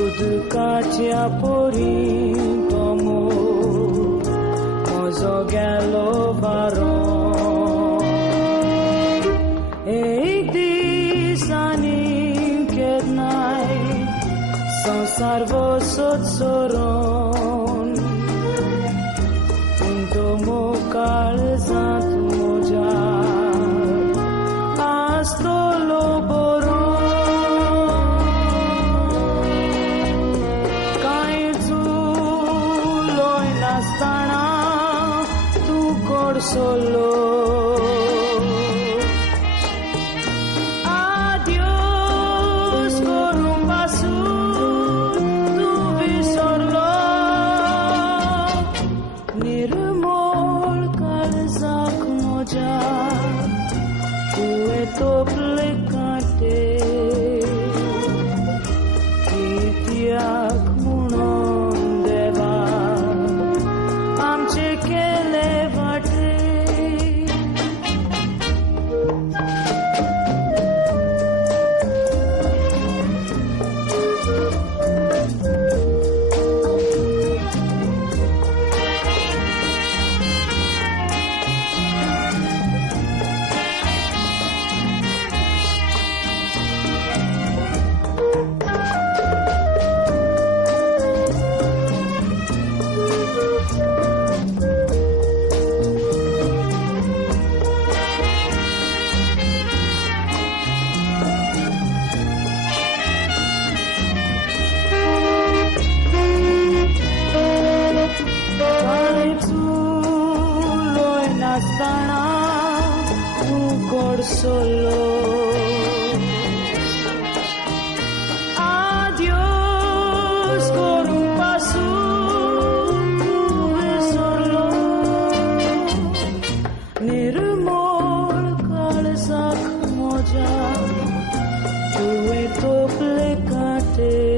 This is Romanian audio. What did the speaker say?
উদকাচিয়া পরি তম মজ গেল বার এই দিশানি কেদনাই সংসার বসত সরণ কিন্তু মোকাল জাত মোজা আস্তলো বড় solo adiós con un paso tu visorlo nirmol kalzak moja tu to plekate kitiak munon deva amche kele solo adiós con un paso solo nirmol kalzak moja tu to plekate